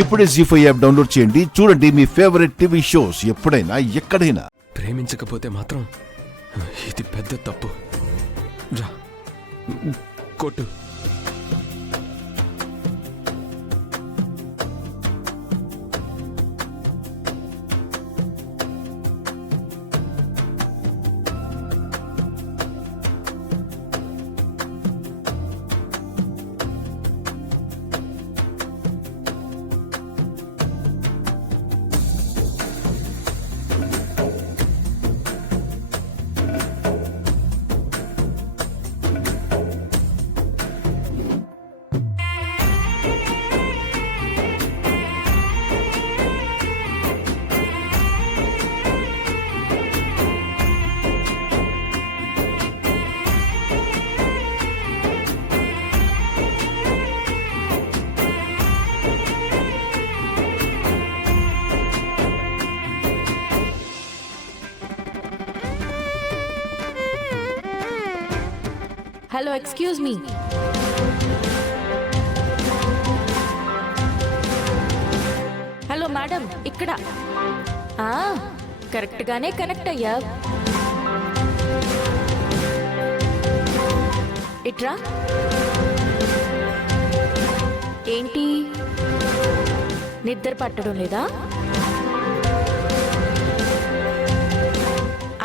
ఇప్పుడే జీ5 app download చేయండి. చూడండి మీ ఫేవరెట్ టీవీ షోస్ ఎప్పుడైనా ఎక్కడైనా. ప్రేమించకపోతే మాత్రం ఇది పెద్ద తప్పు. రా కొట్టు. Hello, excuse me. Hello madam, ఇక్కడ. కరెక్ట్గానే కనెక్ట్ అయ్యా. ఇట్రా. ఏంటి, నిద్ర పట్టడం లేదా?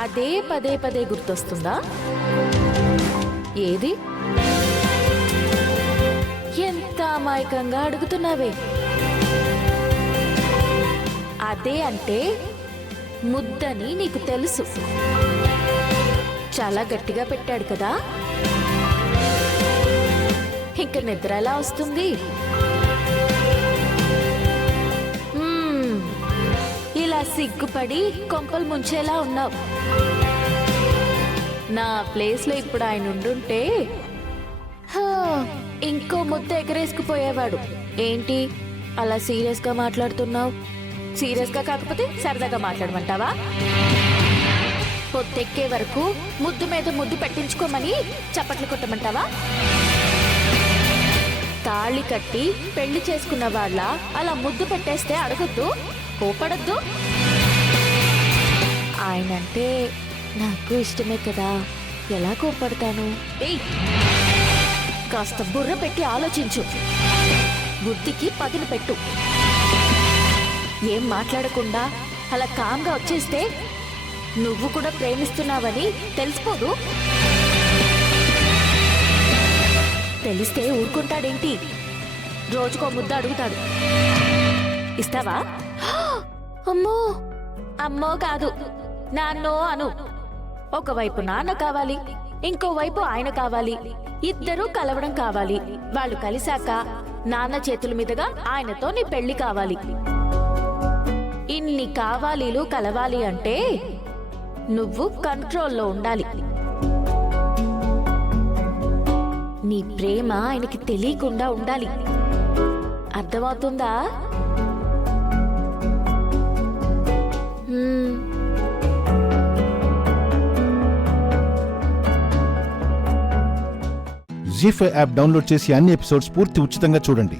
అదే పదే పదే గుర్తొస్తుందా? ఏది? ఎంత అమాయకంగా అడుగుతున్నావే. అదే అంటే ముద్దని నీకు తెలుసు. చాలా గట్టిగా పెట్టాడు కదా, ఇంక నిద్ర ఎలా వస్తుంది? ఇలా సిగ్గుపడి కొంపలు ముంచేలా ఉన్నావు. నా ప్లేస్లో ఇప్పుడు ఆయన ఉండుంటే ఇంకో ముద్ద ఎగరేసుకుపోయేవాడు. ఏంటి అలా సీరియస్గా మాట్లాడుతున్నావు? సీరియస్గా కాకపోతే సరదాగా మాట్లాడమంటావా? పొద్దెక్కే వరకు ముద్దు మీద ముద్దు పెట్టించుకోమని చప్పట్లు కొట్టమంటావా? తాళి కట్టి పెళ్లి చేసుకున్న వాళ్ళ అలా ముద్దు పెట్టేస్తే అడగొద్దు, కోపడద్దు. ఆయనంటే నాకు ఇష్టమే కదా, ఎలా కోపడతాను? ఏయ్, కాస్త బుర్ర పెట్టి ఆలోచించు. బుద్ధికి పదును పెట్టు. ఏం మాట్లాడకుండా అలా కామ్గా వచ్చేస్తే నువ్వు కూడా ప్రేమిస్తున్నావని తెలిసిపోదు. తెలిస్తే ఊరుకుంటాడేంటి? రోజుకో ముద్ద అడుగుతాడు. ఇస్తావా? అమ్మో అమ్మో కాదు, నాన్నో అను. ఒకవైపు నాన్న కావాలి, ఇంకోవైపు ఆయన కావాలి. ఇద్దరూ కలవడం కావాలి. వాళ్ళు కలిశాక నాన్న చేతుల మీదుగా ఆయనతో నీ పెళ్లి కావాలి. ఇన్ని కావాలీలు కలవాలి అంటే నువ్వు కంట్రోల్లో ఉండాలి. నీ ప్రేమ ఆయనకి తెలియకుండా ఉండాలి. అర్థమవుతుందా? జీ5 యాప్ డౌన్లోడ్ చేసి అన్ని ఎపిసోడ్స్ పూర్తి ఉచితంగా చూడండి.